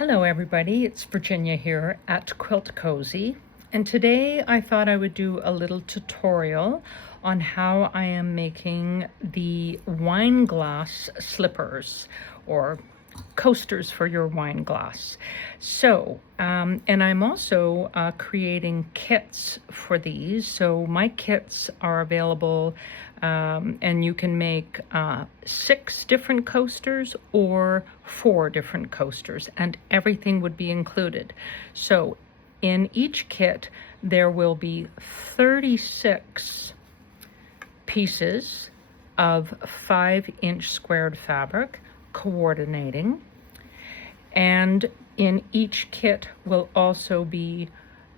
Hello everybody, it's Virginia here at Quilt Cozy, and today I thought I would do a little tutorial on how I am making the wine glass slippers or coasters for your wine glass. So, and I'm also creating kits for these. So my kits are available and you can make 6 different coasters or 4 different coasters, and everything would be included. So in each kit, there will be 36 pieces of 5-inch squared fabric coordinating, and in each kit will also be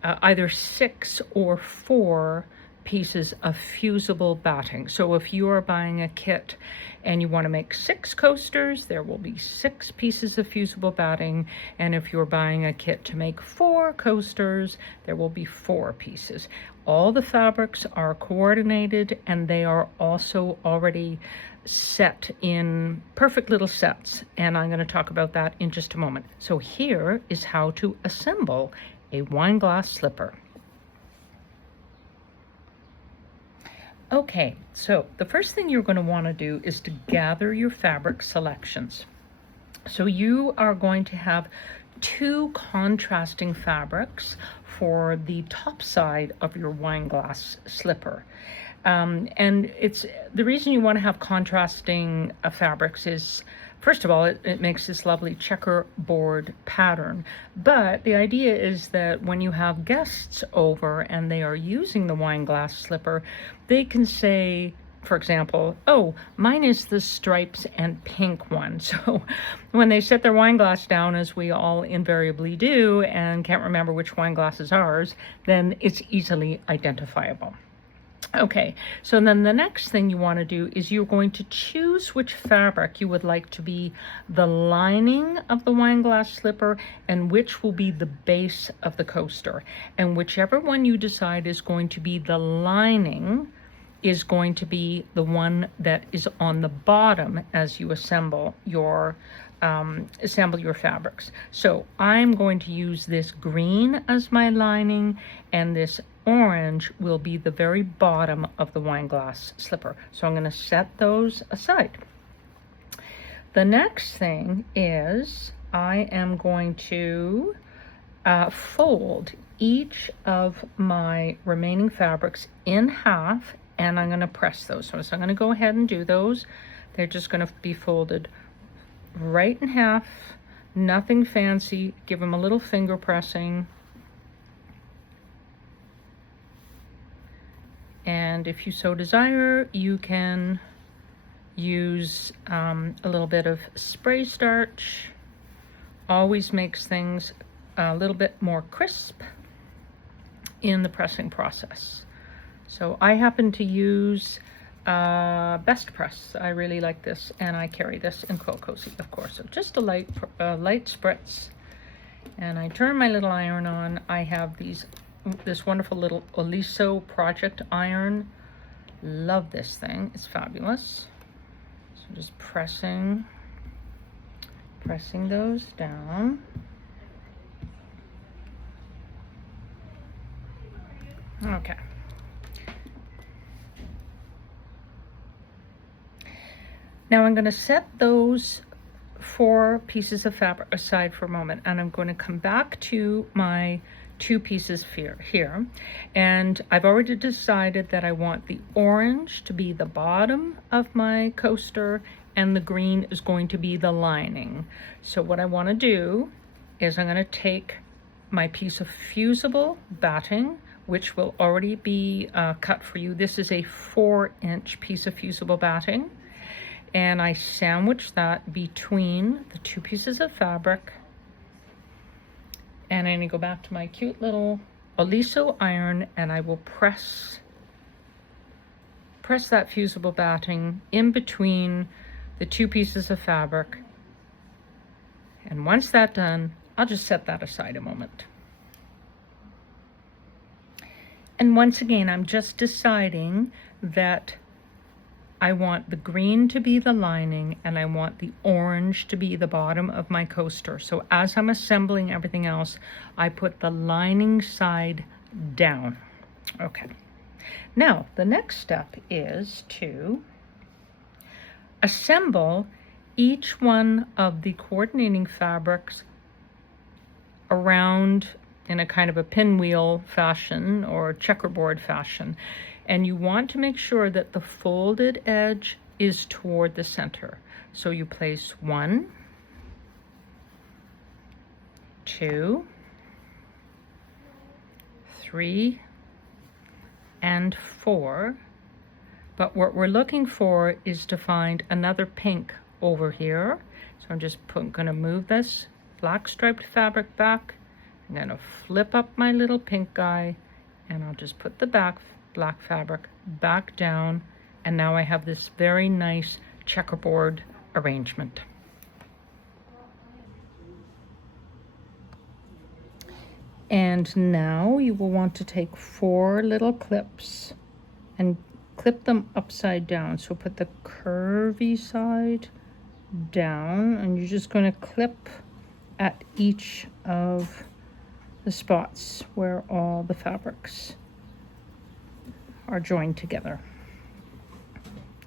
either 6 or 4 pieces of fusible batting. So if you are buying a kit and you want to make 6 coasters, there will be 6 pieces of fusible batting, and if you're buying a kit to make 4 coasters, there will be 4 pieces. All the fabrics are coordinated, and they are also already set in perfect little sets, and I'm going to talk about that in just a moment. So here is how to assemble a wine glass slipper. Okay, so the first thing you're going to want to do is to gather your fabric selections. So you are going to have 2 contrasting fabrics for the top side of your wine glass slipper. And it's the reason you want to have contrasting fabrics is, first of all, it makes this lovely checkerboard pattern. But the idea is that when you have guests over and they are using the wine glass slipper, they can say, for example, oh, mine is the stripes and pink one. So when they set their wine glass down, as we all invariably do, and can't remember which wine glass is ours, then it's easily identifiable. Okay, so then the next thing you want to do is you're going to choose which fabric you would like to be the lining of the wine glass slipper and which will be the base of the coaster. And whichever one you decide is going to be the lining is going to be the one that is on the bottom as you assemble your fabrics. So I'm going to use this green as my lining, and this orange will be the very bottom of the wine glass slipper. So I'm going to set those aside. The next thing is I am going to fold each of my remaining fabrics in half, and I'm going to press those. So I'm going to go ahead and do those. They're just going to be folded right in half, nothing fancy. Give them a little finger pressing. And if you so desire, you can use a little bit of spray starch. Always makes things a little bit more crisp in the pressing process. So I happen to use Best Press. I really like this, and I carry this in Quilt Cozy, of course. So just a light spritz, and I turn my little iron on. I have this wonderful little Oliso project iron. Love this thing, it's fabulous. So just pressing those down. Okay. Now I'm going to set those 4 pieces of fabric aside for a moment, and I'm going to come back to my 2 pieces here, and I've already decided that I want the orange to be the bottom of my coaster and the green is going to be the lining. So what I want to do is I'm going to take my piece of fusible batting, which will already be cut for you. This is a 4-inch piece of fusible batting, and I sandwich that between the 2 pieces of fabric. And I'm going to go back to my cute little Oliso iron, and I will press that fusible batting in between the 2 pieces of fabric. And once that's done, I'll just set that aside a moment. And once again, I'm just deciding that I want the green to be the lining and I want the orange to be the bottom of my coaster. So as I'm assembling everything else, I put the lining side down. Okay. Now, the next step is to assemble each one of the coordinating fabrics around in a kind of a pinwheel fashion or checkerboard fashion. And you want to make sure that the folded edge is toward the center. So you place 1, 2, 3, and 4. But what we're looking for is to find another pink over here. So I'm just gonna move this black striped fabric back. I'm gonna flip up my little pink guy and I'll just put the black fabric back down, and now I have this very nice checkerboard arrangement. And now you will want to take 4 little clips and clip them upside down. So put the curvy side down and you're just going to clip at each of the spots where all the fabrics are joined together.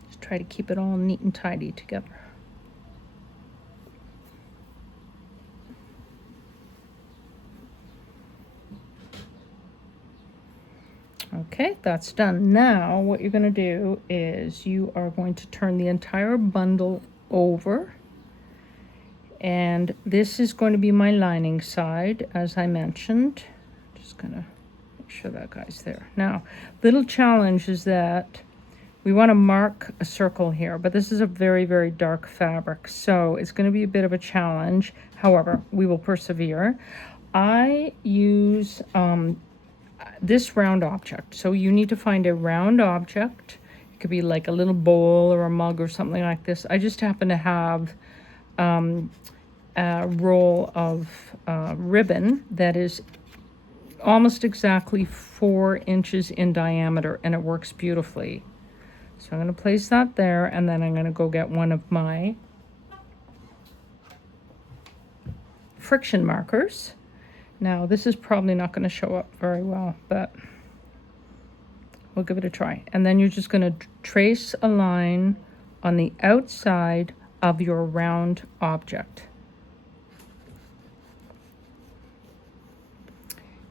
Just try to keep it all neat and tidy together. Okay, that's done. Now what you're going to do is you are going to turn the entire bundle over, and this is going to be my lining side, as I mentioned. Just gonna make sure that guy's there. Now, little challenge is that we want to mark a circle here, but this is a very, very dark fabric, so it's going to be a bit of a challenge. However, we will persevere. I use this round object. So you need to find a round object. It could be like a little bowl or a mug or something like this. I just happen to have a roll of ribbon that is almost exactly 4 inches in diameter, and it works beautifully. So I'm going to place that there, and then I'm going to go get one of my friction markers. Now, this is probably not going to show up very well, but we'll give it a try. And then you're just going to trace a line on the outside of your round object.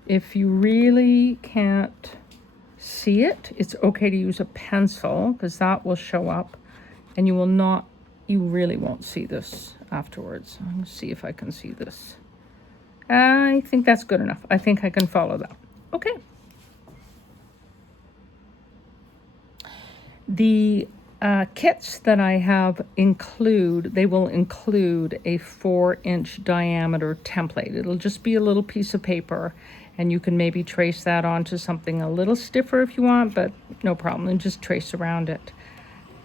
If you really can't see it, it's okay to use a pencil, because that will show up, and you really won't see this afterwards. I'm going to see if I can see this. I think that's good enough. I think I can follow that. Okay. The kits that I have they will include a 4-inch diameter template. It'll just be a little piece of paper, and you can maybe trace that onto something a little stiffer if you want, but no problem, and just trace around it.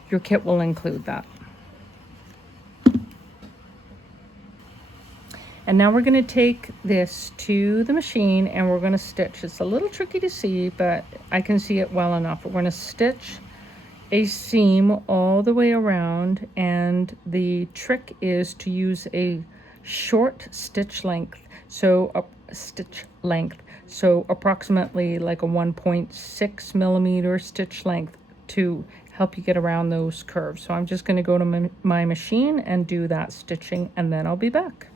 Your kit will include that. And now we're going to take this to the machine and we're going to stitch. It's a little tricky to see, but I can see it well enough. We're going to stitch a seam all the way around, and the trick is to use a short stitch length. So approximately like a 1.6 millimeter stitch length to help you get around those curves. So I'm just going to go to my machine and do that stitching, and then I'll be back.